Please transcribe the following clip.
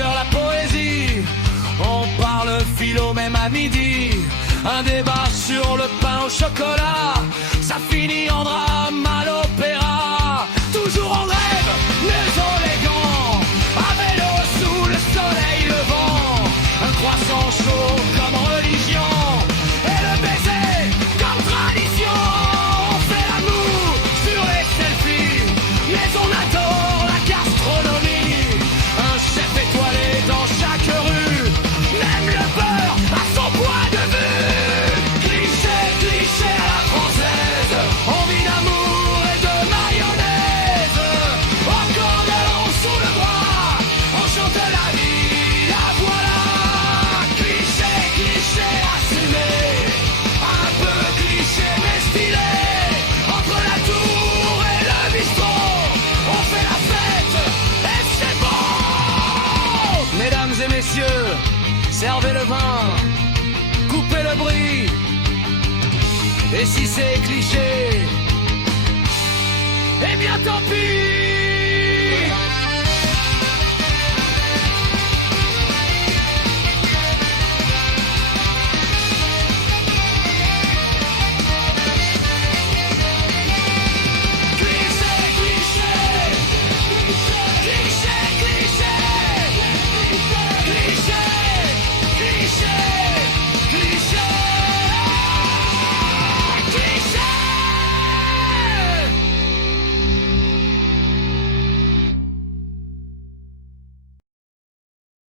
cœur la poésie. On parle philo même à midi. Un débat sur le pain au chocolat. Ça finit en drame à l'opéra. Toujours en grève, les élégants. À vélo sous le soleil levant. Un croissant chaud comme religion. Et le baiser comme tradition. On fait l'amour sur les selfies. Mais on adore la gastronomie. Un chef étoilé dans chaque rue. Même le beurre a son point de vue. Cliché, cliché à la française. Envie d'amour et de mayonnaise. Encore de l'eau sous le bras. On chante la vie, la voilà. Cliché, cliché assumé. Un peu cliché mais stylé. Entre la tour et le bistrot. On fait la fête et c'est bon. Mesdames et messieurs, servez le vin, coupez le bruit. Et si c'est cliché, eh bien tant pis.